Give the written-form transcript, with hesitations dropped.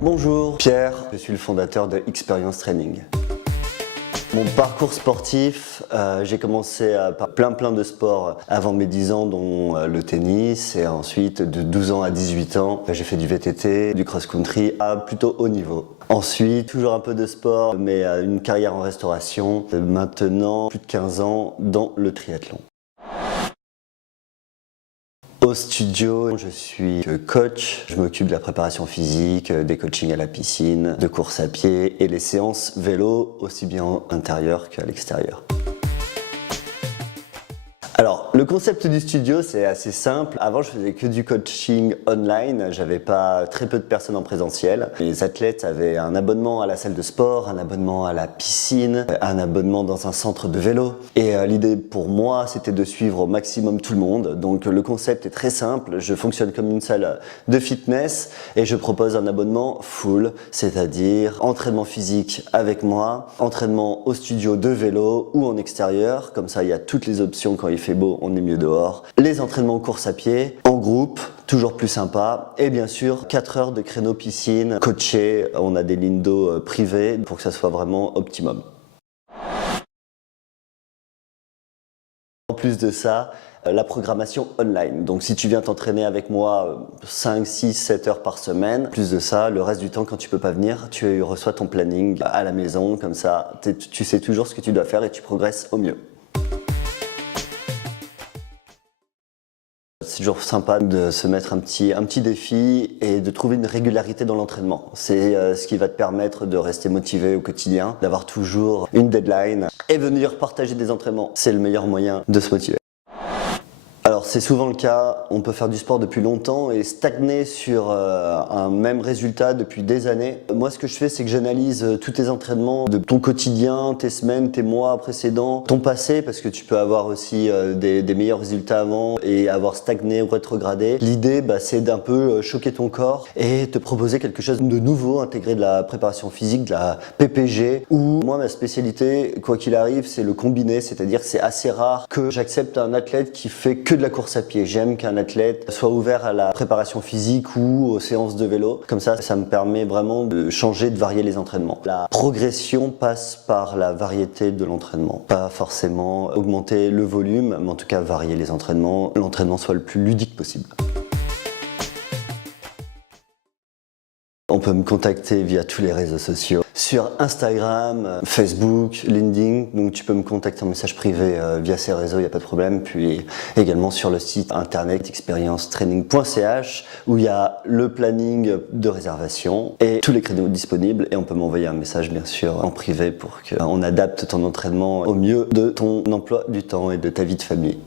Bonjour, Pierre, je suis le fondateur de Experience Training. Mon parcours sportif, j'ai commencé par plein de sports avant mes 10 ans, dont le tennis, et ensuite de 12 ans à 18 ans, j'ai fait du VTT, du cross-country à plutôt haut niveau. Ensuite, toujours un peu de sport, mais une carrière en restauration. Maintenant, plus de 15 ans dans le triathlon. Au studio, je suis coach, je m'occupe de la préparation physique, des coachings à la piscine, de course à pied et les séances vélo aussi bien à l'intérieur qu'à l'extérieur. Alors, le concept du studio, c'est assez simple. Avant, je faisais que du coaching online. J'avais pas très peu de personnes en présentiel. Les athlètes avaient un abonnement à la salle de sport, un abonnement à la piscine, un abonnement dans un centre de vélo. Et l'idée pour moi, c'était de suivre au maximum tout le monde. Donc, le concept est très simple. Je fonctionne comme une salle de fitness et je propose un abonnement full, c'est-à-dire entraînement physique avec moi, entraînement au studio de vélo ou en extérieur. Comme ça, il y a toutes les options quand il fait beau, on est mieux dehors. Les entraînements course à pied, en groupe, toujours plus sympa. Et bien sûr, 4 heures de créneau piscine, coaché. On a des lignes d'eau privées pour que ça soit vraiment optimum. En plus de ça, la programmation online. Donc si tu viens t'entraîner avec moi 5, 6, 7 heures par semaine, plus de ça, le reste du temps quand tu peux pas venir, tu reçois ton planning à la maison. Comme ça, tu sais toujours ce que tu dois faire et tu progresses au mieux. C'est toujours sympa de se mettre un petit défi et de trouver une régularité dans l'entraînement. C'est ce qui va te permettre de rester motivé au quotidien, d'avoir toujours une deadline et venir partager des entraînements. C'est le meilleur moyen de se motiver. Alors c'est souvent le cas, on peut faire du sport depuis longtemps et stagner sur un même résultat depuis des années. Moi ce que je fais c'est que j'analyse tous tes entraînements de ton quotidien, tes semaines, tes mois précédents, ton passé parce que tu peux avoir aussi des meilleurs résultats avant et avoir stagné ou rétrogradé. L'idée c'est d'un peu choquer ton corps et te proposer quelque chose de nouveau, intégrer de la préparation physique, de la PPG ou moi ma spécialité quoi qu'il arrive c'est le combiné, c'est-à-dire que c'est assez rare que j'accepte un athlète qui fait que de la course à pied. J'aime qu'un athlète soit ouvert à la préparation physique ou aux séances de vélo. Comme ça me permet vraiment de changer, de varier les entraînements. La progression passe par la variété de l'entraînement. Pas forcément augmenter le volume, mais en tout cas varier les entraînements. L'entraînement soit le plus ludique possible. On peut me contacter via tous les réseaux sociaux. Sur Instagram, Facebook, LinkedIn, donc tu peux me contacter en message privé via ces réseaux, il n'y a pas de problème. Puis également sur le site internet experiencetraining.ch où il y a le planning de réservation et tous les créneaux disponibles. Et on peut m'envoyer un message bien sûr en privé pour qu'on adapte ton entraînement au mieux de ton emploi du temps et de ta vie de famille.